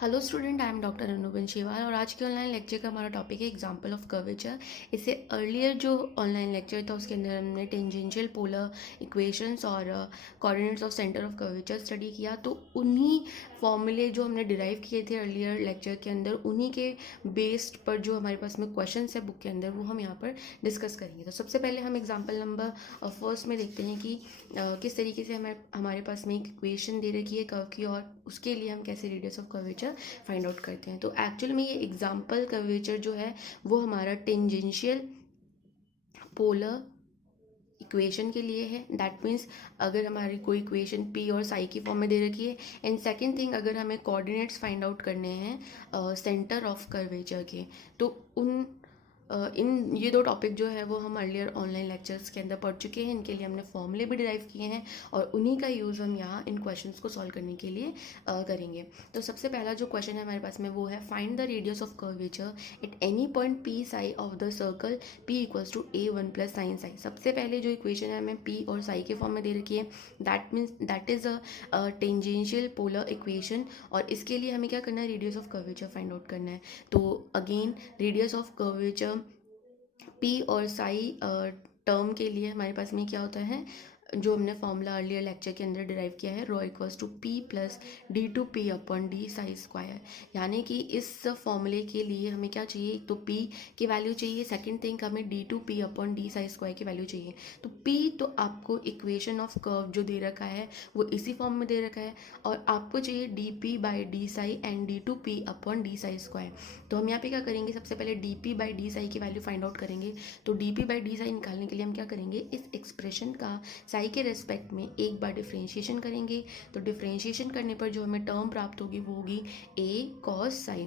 Hello student, I am doctor Anuban Shiwal और आज के ऑनलाइन लेक्चर का हमारा टॉपिक है एग्जांपल ऑफ कर्वेचर। इससे अर्लियर जो ऑनलाइन लेक्चर था उसके अंदर हमने टेंजेंशियल पोलर इक्वेशंस और coordinates of centre of curvature study किया। तो उन्हीं फॉर्मूले जो हमने डिराइव किए थे अर्लियर लेक्चर के अंदर, उन्हीं के बेस्ड पर जो हमारे पास में क्वेश्चन है बुक के अंदर, वो हम यहाँ पर डिस्कस करेंगे। तो सबसे पहले हम एग्जाम्पल नंबर फर्स्ट में देखते हैं कि किस तरीके से हमारे पास में एक इक्वेशन दे रखी है कर्व की, और उसके लिए हम कैसे radius of curvature find out करते हैं। तो एक्चुअल में ये एग्जाम्पल कर्वेचर जो है वो हमारा टेंजेंशियल पोलर इक्वेशन के लिए है। दैट मीन्स अगर हमारी कोई इक्वेशन पी और साई की फॉर्म में दे रखी है, एंड सेकेंड थिंग, अगर हमें कोऑर्डिनेट्स फाइंड आउट करने हैं सेंटर ऑफ कर्वेचर के, तो इन ये दो टॉपिक जो है वो हम अर्लियर ऑनलाइन लेक्चर्स के अंदर पढ़ चुके हैं। इनके लिए हमने फॉर्मूले भी डिराइव किए हैं और उन्हीं का यूज़ हम यहाँ इन क्वेश्चंस को सॉल्व करने के लिए करेंगे। तो सबसे पहला जो क्वेश्चन है हमारे पास में वो है, find the radius of curvature at any point p psi of the circle p equals to a one plus sine psi. सबसे पहले जो इक्वेशन है हमें पी और साई के फॉर्म में दे रखी है। That means that is a tangential polar equation, और इसके लिए हमें क्या करना है, radius of curvature find out करना है। तो again radius of curvature P और साई टर्म के लिए हमारे पास में क्या होता है, जो हमने फॉर्मूला अर्लियर लेक्चर के अंदर डिराइव किया है, rho equals to p plus d two p upon d psi square. यानी कि इस फॉर्मूले के लिए हमें क्या चाहिए, एक तो पी की वैल्यू चाहिए, सेकंड थिंग हमें d two p upon d psi square की वैल्यू चाहिए। तो पी तो आपको इक्वेशन ऑफ कर्व जो दे रखा है वो इसी फॉर्म में दे रखा है, और आपको चाहिए d p by d psi and d two p upon d psi square. तो हम यहाँ पे क्या करेंगे, सबसे पहले d p by d psi की वैल्यू फाइंड आउट करेंगे। तो d p by d psi निकालने के लिए हम क्या करेंगे, इस एक्सप्रेशन का साई के रेस्पेक्ट में एक बार डिफ्रेंशिएशन करेंगे। तो डिफ्रेंशिएशन करने पर जो हमें टर्म प्राप्त होगी वो होगी ए कॉस साई।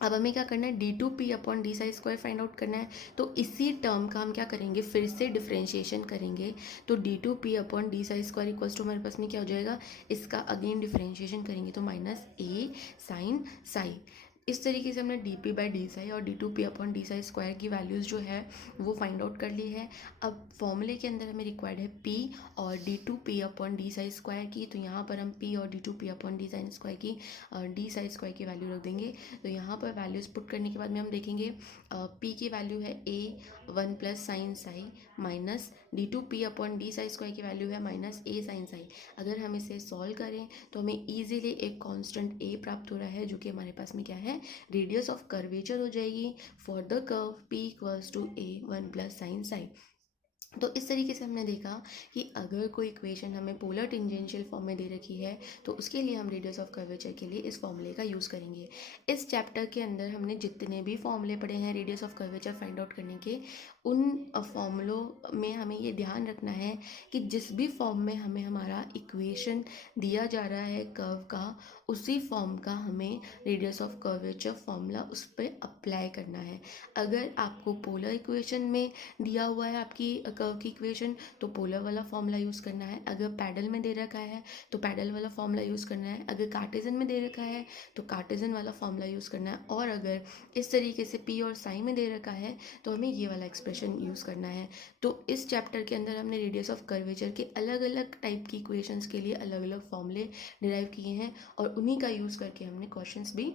अब हमें क्या करना है, d two p upon d psi square find out करना है। तो इसी टर्म का हम क्या करेंगे, फिर से डिफ्रेंशिएशन करेंगे। तो d two p upon d psi square equals to हमारे पास में क्या हो जाएगा, इसका अगेन डिफ्रेंशिएशन करेंगे तो माइनस ए साइन साई। इस तरीके से हमने d p by d psi और d two p upon d psi square की वैल्यूज़ जो है वो फाइंड आउट कर ली है। अब फॉर्मूले के अंदर हमें रिक्वायर्ड है पी और d two p upon d psi square की। तो यहाँ पर हम पी और d two p upon d sine square की डी साई स्क्वायर की वैल्यू रख देंगे। तो यहाँ पर वैल्यूज़ पुट करने के बाद में हम देखेंगे पी की वैल्यू है a one plus sine psi, minus d two p upon d psi square की वैल्यू है माइनस ए साइन साई। अगर हम इसे सॉल्व करें तो हमें ईजिली एक कांस्टेंट ए प्राप्त हो रहा है, जो कि हमारे पास में क्या है, रेडियस ऑफ कर्वेचर हो जाएगी for the curve p equals to a one plus sine psi. तो इस तरीके से हमने देखा कि अगर कोई इक्वेशन हमें पोलर टेंजेंशियल फॉर्म में दे रखी है तो उसके लिए हम रेडियस ऑफ कर्वेचर के लिए इस फॉर्मूले का यूज़ करेंगे। इस चैप्टर के अंदर हमने जितने भी फॉर्मूले पढ़े हैं radius of curvature find out करने के, उन फॉर्मूलों में हमें ये ध्यान रखना है कि जिस भी फॉर्म में हमें हमारा इक्वेशन दिया जा रहा है कर्व का, उसी फॉर्म का हमें रेडियस ऑफ कर्वेचर फॉर्मूला उस पर अप्लाई करना है। अगर आपको पोलर इक्वेशन में दिया हुआ है आपकी कर्व की इक्वेशन, तो पोलर वाला फॉर्मूला यूज़ करना है। अगर पैडल में दे रखा है तो पैडल वाला फॉर्मूला यूज़ करना है। अगर कार्टेजन में दे रखा है तो कार्टेजन वाला फॉर्मूला यूज़ करना है। और अगर इस तरीके से पी और साई में दे रखा है तो हमें ये वाला एक्सप्रेशन यूज़ करना है। तो इस चैप्टर के अंदर हमने रेडियस ऑफ कर्वेचर के अलग अलग टाइप की इक्वेशंस के लिए अलग अलग फॉर्मूले डिराइव किए हैं, और उन्हीं का यूज़ करके हमने क्वेश्चंस भी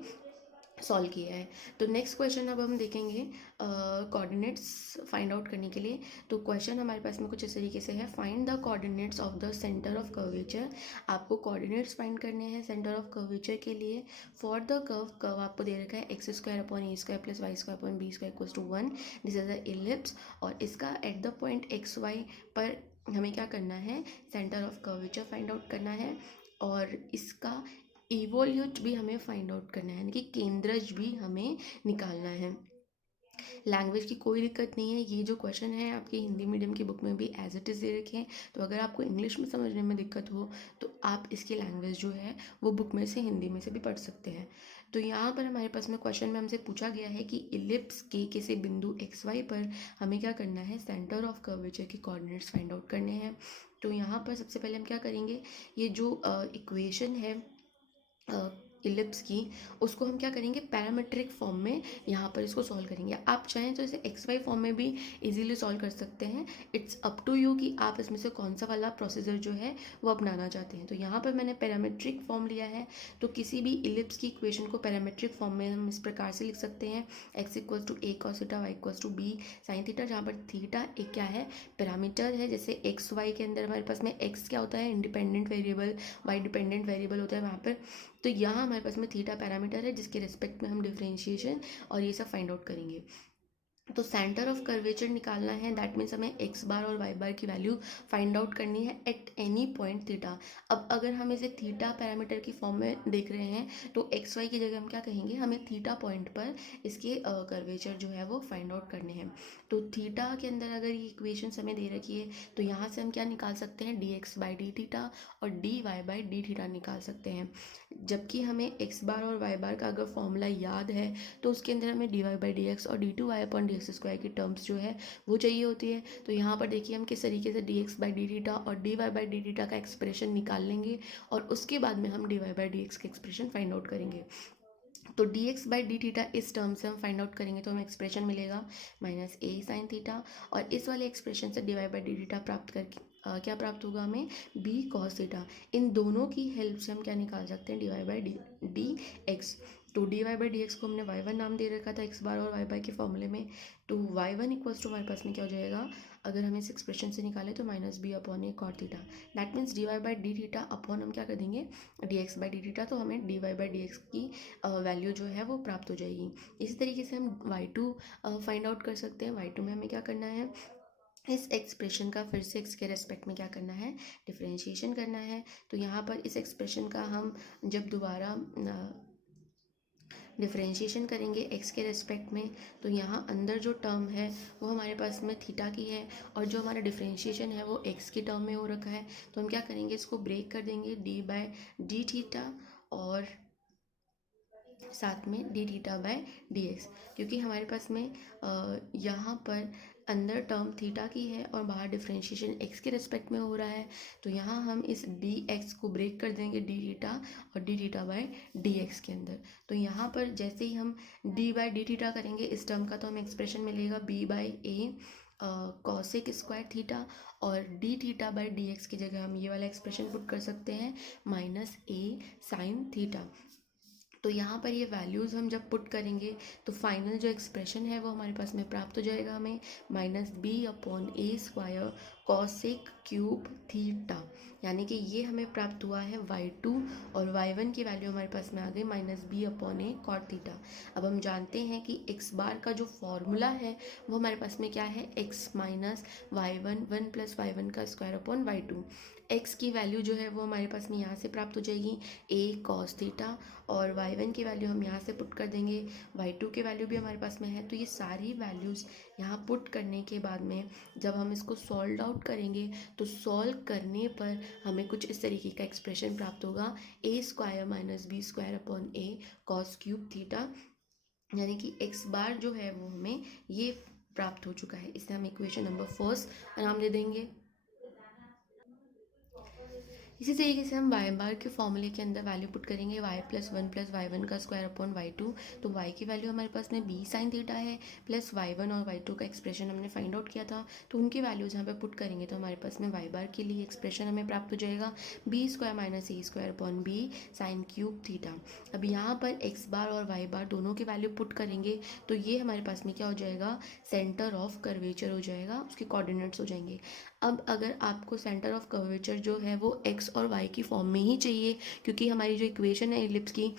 सॉल्व किया है। तो नेक्स्ट क्वेश्चन अब हम देखेंगे कोऑर्डिनेट्स फाइंड आउट करने के लिए। तो क्वेश्चन हमारे पास में कुछ इस तरीके से है, find the coordinates of the centre of curvature. आपको कोऑर्डिनेट्स फाइंड करने हैं सेंटर ऑफ कर्वेचर के लिए फॉर द कर्व आपको दे रखा है x square upon a square plus y square upon b square equals to 1। This is the ellipse, और इसका at the point x y पर हमें क्या करना है, centre of curvature find out करना है, और इसका इवोल्यूट भी हमें फाइंड आउट करना है, यानी कि केंद्रज भी हमें निकालना है। लैंग्वेज की कोई दिक्कत नहीं है, ये जो क्वेश्चन है आपकी हिंदी मीडियम की बुक में भी एज इट इज़ दे रखे हैं। तो अगर आपको इंग्लिश में समझने में दिक्कत हो तो आप इसकी लैंग्वेज जो है वो बुक में से हिंदी में से भी पढ़ सकते हैं। तो यहाँ पर हमारे पास में क्वेश्चन में हमसे पूछा गया है कि इलिप्स के किसी बिंदु एक्स वाई पर हमें क्या करना है, सेंटर ऑफ कर्वेचर के कोऑर्डिनेट्स फाइंड आउट करने हैं। तो यहाँ पर सबसे पहले हम क्या करेंगे, ये जो इक्वेशन है इलिप्स की, उसको हम क्या करेंगे, पैरामेट्रिक फॉर्म में यहाँ पर इसको सॉल्व करेंगे। आप चाहें तो इसे एक्स वाई फॉर्म में भी इजीली सॉल्व कर सकते हैं। इट्स अप टू यू कि आप इसमें से कौन सा वाला प्रोसीजर जो है वो अपनाना चाहते हैं। तो यहाँ पर मैंने पैरामेट्रिक फॉर्म लिया है, तो किसी भी इलिप्स की इक्वेशन को पैरामेट्रिक फॉर्म में हम इस प्रकार से लिख सकते हैं, x equals to a cos theta, y equals to b sine theta, जहाँ पर थीटा एक क्या है, पैरामीटर है। जैसे एक्स वाई के अंदर हमारे पास में एक्स क्या होता है, independent variable, y dependent variable होता है वहाँ पर। तो यहाँ हमारे पास में थीटा पैरामीटर है जिसके रिस्पेक्ट में हम डिफरेंशिएशन और ये सब फाइंड आउट करेंगे। तो सेंटर ऑफ कर्वेचर निकालना है, दैट मीन्स हमें एक्स बार और वाई बार की वैल्यू फाइंड आउट करनी है एट एनी पॉइंट थीटा। अब अगर हम इसे थीटा पैरामीटर की फॉर्म में देख रहे हैं तो एक्स वाई की जगह हम क्या कहेंगे, हमें थीटा पॉइंट पर इसके कर्वेचर जो है वो फाइंड आउट करने हैं। तो थीटा के अंदर अगर ये इक्वेशन हमें दे रखी है तो यहाँ से हम क्या निकाल सकते हैं, d x by d theta और d y by d theta निकाल सकते हैं। जबकि हमें एक्स बार और वाई बार का अगर फॉर्मूला याद है तो उसके अंदर हमें d y by d x और d two y upon d x square की टर्म्स जो है वो चाहिए होती है। तो यहाँ पर देखिए हम किस तरीके से d x by d theta और d y by d theta का एक्सप्रेशन निकाल लेंगे और उसके बाद में हम d y by d x का एक्सप्रेशन फाइंड आउट करेंगे। तो d x by d theta इस टर्म से हम फाइंड आउट करेंगे तो हमें एक्सप्रेशन मिलेगा माइनस ए साइन थीटा, और इस वाले एक्सप्रेशन से d y by d theta प्राप्त करके क्या प्राप्त होगा हमें, बी कॉस थीटा। इन दोनों की हेल्प से हम क्या निकाल सकते हैं, d y by d x. तो d y by d x को हमने वाई वन नाम दे रखा था एक्स बार और वाई बाई के फॉर्मूले में। तो वाई वन इक्वल्स टू हमारे पास में क्या हो जाएगा, अगर हम इस एक्सप्रेशन से निकालें तो minus b upon a cot theta, that means d y by d theta upon हम क्या कर देंगे, d x by d theta. तो हमें d y by d x की वैल्यू जो है वो प्राप्त हो जाएगी। इसी तरीके से हम वाई टू फाइंड आउट कर सकते हैं। वाई टू में हमें क्या करना है, इस एक्सप्रेशन का फिर से एक्स के रेस्पेक्ट में क्या करना है, डिफरेंशिएशन करना है। तो यहाँ पर इस एक्सप्रेशन का हम जब दोबारा डिफरेंशिएशन करेंगे एक्स के रेस्पेक्ट में, तो यहाँ अंदर जो टर्म है वो हमारे पास में थीटा की है और जो हमारा डिफरेंशिएशन है वो एक्स की टर्म में हो रखा है। तो हम क्या करेंगे, इसको ब्रेक कर देंगे, डी बाय डी थीटा और साथ में D theta by D x, क्योंकि हमारे पास में यहाँ पर अंदर टर्म थीटा की है और बाहर डिफरेंशिएशन एक्स के रिस्पेक्ट में हो रहा है। तो यहाँ हम इस डी एक्स को ब्रेक कर देंगे डी थीटा और D theta by D x के अंदर। तो यहाँ पर जैसे ही हम डी बाय डी थीटा करेंगे इस टर्म का, तो हमें एक्सप्रेशन मिलेगा बी बाय ए कॉसेक स्क्वायर थीटा, और D theta by d x की जगह हम ये वाला एक्सप्रेशन पुट कर सकते हैं माइनस ए साइन थीटा। तो यहाँ पर ये वैल्यूज़ हम जब पुट करेंगे तो फाइनल जो एक्सप्रेशन है वो हमारे पास में प्राप्त हो जाएगा हमें minus b upon a square cosec cube theta, यानी कि ये हमें प्राप्त हुआ है y2 और y1 की वैल्यू हमारे पास में आ गई minus b upon a cot theta. अब हम जानते हैं कि x बार का जो फॉर्मूला है वो हमारे पास में क्या है, x minus y1 1 plus y1 का स्क्वायर अपॉन y2। x की वैल्यू जो है वो हमारे पास में यहाँ से प्राप्त हो जाएगी a कॉस थीटा, और y1 की वैल्यू हम यहाँ से पुट कर देंगे, y2 की वैल्यू भी हमारे पास में है। तो ये सारी वैल्यूज़ यहाँ पुट करने के बाद में जब हम इसको सॉल्व आउट करेंगे तो सॉल्व करने पर हमें कुछ इस तरीके का एक्सप्रेशन प्राप्त होगा, a square minus b square upon a cos cube theta, यानी कि एक्स बार जो है वो हमें ये प्राप्त हो चुका है। इसे हम इक्वेशन नंबर फर्स्ट नाम दे देंगे। इसी तरीके से हम वाई बार के फॉर्मूले के अंदर वैल्यू पुट करेंगे वाई प्लस वाई वन का स्क्वायर अपॉन वाई टू। तो वाई की वैल्यू हमारे पास में बी साइन थीटा है, प्लस वाई वन और वाई टू का एक्सप्रेशन हमने फाइंड आउट किया था, तो उनकी वैल्यूज़ यहाँ पे पुट करेंगे तो हमारे पास में वाई बार के लिए एक्सप्रेशन हमें प्राप्त हो जाएगा b square minus a square upon b sine cube theta. अब यहाँ पर एक्स बार और वाई बार दोनों की वैल्यू पुट करेंगे तो ये हमारे पास में क्या हो जाएगा, सेंटर ऑफ कर्वेचर हो जाएगा, उसके कोऑर्डिनेट्स हो जाएंगे। अब अगर आपको सेंटर ऑफ कर्वेचर जो है वो एक्स और वाई की फॉर्म में ही चाहिए, क्योंकि हमारी जो इक्वेशन है इलिप्स की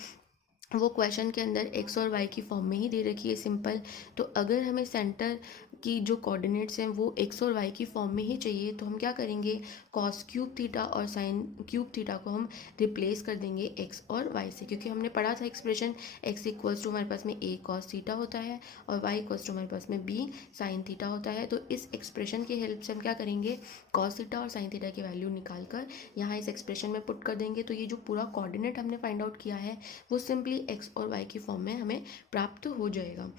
वो क्वेश्चन के अंदर एक्स और वाई की फॉर्म में ही दे रखी है सिंपल, तो अगर हमें सेंटर की जो कोऑर्डिनेट्स हैं वो एक्स और वाई की फॉर्म में ही चाहिए तो हम क्या करेंगे, कॉस क्यूब थीटा और साइन क्यूब थीटा को हम रिप्लेस कर देंगे एक्स और वाई से, क्योंकि हमने पढ़ा था एक्सप्रेशन एक्स इक्वल्स टू हमारे पास में ए कॉस थीटा होता है और वाई इक्वल्स टू हमारे पास में बी साइन थीटा होता है। तो इस एक्सप्रेशन की हेल्प से हम क्या करेंगे, कॉस थीटा और साइन थीटा की वैल्यू निकाल कर यहाँ इस एक्सप्रेशन में पुट कर देंगे। तो ये जो पूरा कोऑर्डिनेट हमने फाइंड आउट किया है वो सिंपली एक्स और वाई की फॉर्म में हमें प्राप्त हो जाएगा।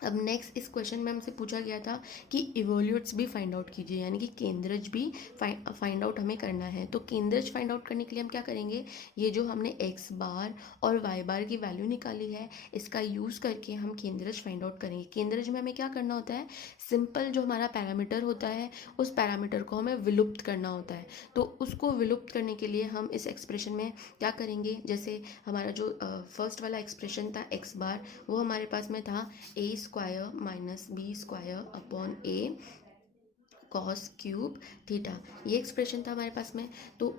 अब नेक्स्ट इस क्वेश्चन में हमसे पूछा गया था कि इवोल्यूट्स भी फाइंड आउट कीजिए, यानी कि केंद्रज भी फाइंड आउट हमें करना है। तो केंद्रज फाइंड आउट करने के लिए हम क्या करेंगे, ये जो हमने एक्स बार और वाई बार की वैल्यू निकाली है इसका यूज़ करके हम केंद्रज फाइंड आउट करेंगे। केंद्रज में हमें क्या करना होता है, सिंपल जो हमारा पैरामीटर होता है उस पैरामीटर को हमें विलुप्त करना होता है। तो उसको विलुप्त करने के लिए हम इस एक्सप्रेशन में क्या करेंगे, जैसे हमारा जो फर्स्ट वाला एक्सप्रेशन था एक्स बार, वो हमारे पास में था a square minus b square upon a cos cube theta, ये एक्सप्रेशन था हमारे पास में। तो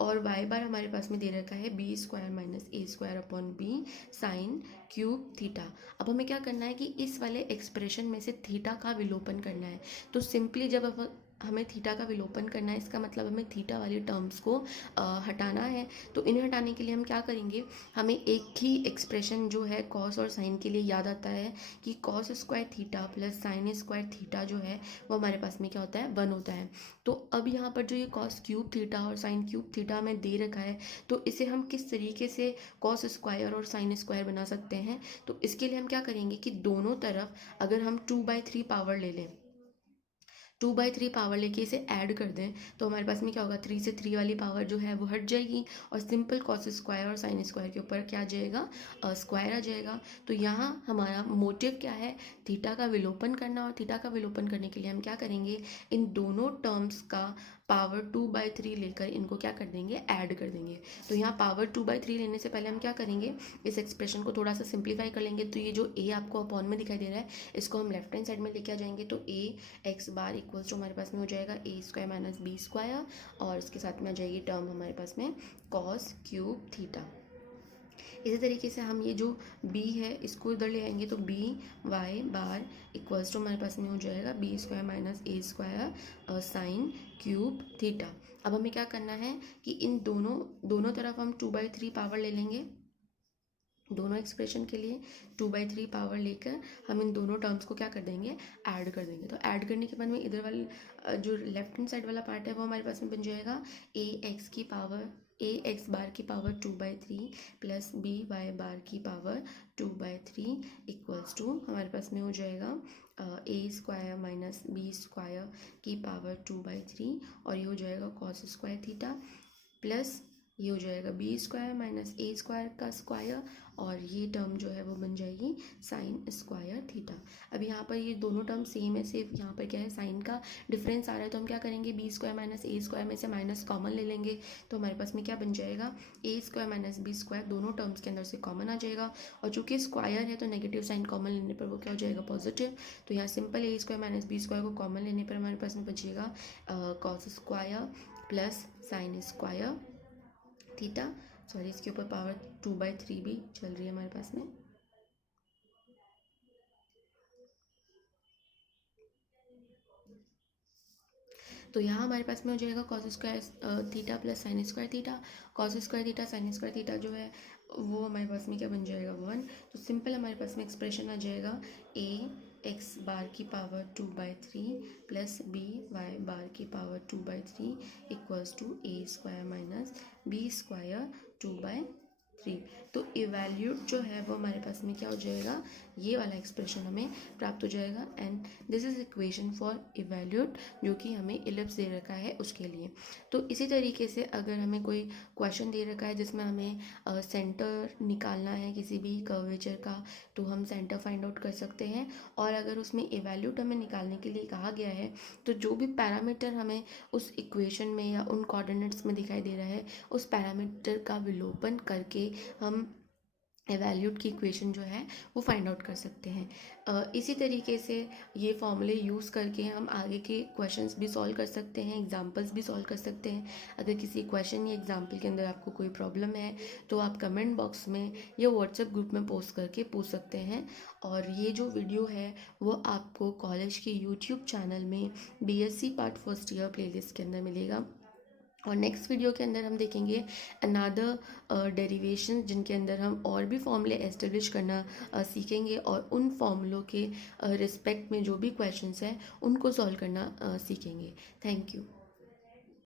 और वाई बार हमारे पास में दे रखा है b square minus a square upon b sine cube theta. अब हमें क्या करना है कि इस वाले एक्सप्रेशन में से थीटा का विलोपन करना है। तो सिंपली जब अब हमें थीटा का विलोपन करना है, इसका मतलब हमें थीटा वाली टर्म्स को हटाना है। तो इन्हें हटाने के लिए हम क्या करेंगे, हमें एक ही एक्सप्रेशन जो है कॉस और साइन के लिए याद आता है कि cos square theta plus sine square theta जो है वो हमारे पास में क्या होता है, 1 होता है। तो अब यहाँ पर जो ये कॉस क्यूब थीटा और साइन क्यूब थीटा हमें दे रखा है, तो इसे हम किस तरीके से कॉस स्क्वायर और साइन स्क्वायर बना सकते हैं। तो इसके लिए हम क्या करेंगे कि दोनों तरफ अगर हम 2/3 पावर ले लें, 2/3 पावर लेके इसे ऐड कर दें, तो हमारे पास में क्या होगा, 3 से 3 वाली पावर जो है वो हट जाएगी और सिंपल कॉस स्क्वायर और साइन स्क्वायर के ऊपर क्या आ जाएगा, स्क्वायर आ जाएगा। तो यहाँ हमारा मोटिव क्या है, थीटा का विलोपन करना। और थीटा का विलोपन करने के लिए हम क्या करेंगे, इन दोनों टर्म्स का पावर 2/3 लेकर इनको क्या कर देंगे, ऐड कर देंगे। तो यहाँ पावर 2/3 लेने से पहले हम क्या करेंगे, इस एक्सप्रेशन को थोड़ा सा सिंप्लीफाई कर लेंगे। तो ये जो ए आपको अपॉन में दिखाई दे रहा है इसको हम लेफ्ट हैंड साइड में लेके आ जाएंगे। तो ए एक्स बार इक्वल्स टू हमारे पास में हो जाएगा ए स्क्वायर माइनस बी स्क्वायर, और इसके साथ में आ जाएगी टर्म हमारे पास में कॉस क्यूब थीटा। इसी तरीके से हम ये जो b है इसको इधर ले आएंगे, तो b y bar equals to हमारे पास में हो जाएगा b square minus a square sine cube theta. अब हमें क्या करना है कि इन दोनों तरफ हम 2/3 पावर ले लेंगे, दोनों एक्सप्रेशन के लिए 2/3 पावर लेकर हम इन दोनों टर्म्स को क्या कर देंगे, ऐड कर देंगे। तो ऐड करने के बाद में इधर वाली जो लेफ्ट हैंड साइड वाला पार्ट है वो हमारे पास में बन जाएगा ए एक्स बार की power 2/3 plus b y bar की पावर 2/3 इक्वल्स टू हमारे पास में हो जाएगा ए स्क्वायर माइनस बी स्क्वायर की पावर 2/3, और ये हो जाएगा कॉस स्क्वायर थीटा, प्लस ये हो जाएगा b square minus a square का स्क्वायर, और ये टर्म जो है वो बन जाएगी साइन स्क्वायर थीटा। अब यहाँ पर ये दोनों टर्म सेम है, सिर्फ यहाँ पर क्या है, साइन का डिफरेंस आ रहा है। तो हम क्या करेंगे, B square minus a square में से माइनस कॉमन ले लेंगे। तो हमारे पास में क्या बन जाएगा, ए स्क्वायर माइनस बी स्क्वायर दोनों टर्म्स के अंदर से कॉमन आ जाएगा, और चूंकि स्क्वायर है तो नेगेटिव साइन कॉमन लेने पर वो क्या हो जाएगा, पॉजिटिव। तो यहाँ सिंपल ए स्क्वायर माइनस बी स्क्वायर को कॉमन लेने पर हमारे पास में बचेगा cos square plus sine square theta. Sorry, इसके ऊपर पावर 2/3 भी चल रही है हमारे पास में। तो यहाँ हमारे पास में हो जाएगा cos square theta plus sine square theta. Cos square theta sine square theta जो है वो हमारे पास में क्या बन जाएगा, 1। तो सिंपल हमारे पास में एक्सप्रेशन आ जाएगा ए एक्स बार की power 2/3 plus b y bar की power 2/3 equals to a square minus b square 2/3। तो इवैल्यूट जो है वो हमारे पास में क्या हो जाएगा, ये वाला एक्सप्रेशन हमें प्राप्त हो जाएगा। And this is equation for evaluate, जो कि हमें इलिप्स दे रखा है उसके लिए। तो इसी तरीके से अगर हमें कोई क्वेश्चन दे रखा है जिसमें हमें सेंटर निकालना है किसी भी कर्वेचर का, तो हम सेंटर फाइंड आउट कर सकते हैं। और अगर उसमें इवैल्यूट हमें निकालने के लिए कहा गया है, तो जो भी पैरामीटर हमें उस इक्वेशन में या उन कोऑर्डिनेट्स में दिखाई दे रहा है, उस पैरामीटर का विलोपन करके हम एवैल्यूट की इक्वेशन जो है वो फाइंड आउट कर सकते हैं। इसी तरीके से ये फॉर्मूले यूज़ करके हम आगे के क्वेश्चंस भी सॉल्व कर सकते हैं, एग्जांपल्स भी सॉल्व कर सकते हैं। अगर किसी क्वेश्चन या एग्जांपल के अंदर आपको कोई प्रॉब्लम है तो आप कमेंट बॉक्स में या व्हाट्सएप ग्रुप में पोस्ट करके पूछ सकते हैं। और ये जो वीडियो है वो आपको कॉलेज के यूट्यूब चैनल में BSc part first year playlist के अंदर मिलेगा। और नेक्स्ट वीडियो के अंदर हम देखेंगे अनादर डेरिवेशन, जिनके अंदर हम और भी फॉर्मूले एस्टेब्लिश करना सीखेंगे, और उन फॉर्मूलों के रिस्पेक्ट में जो भी क्वेश्चंस हैं उनको सॉल्व करना सीखेंगे। Thank you.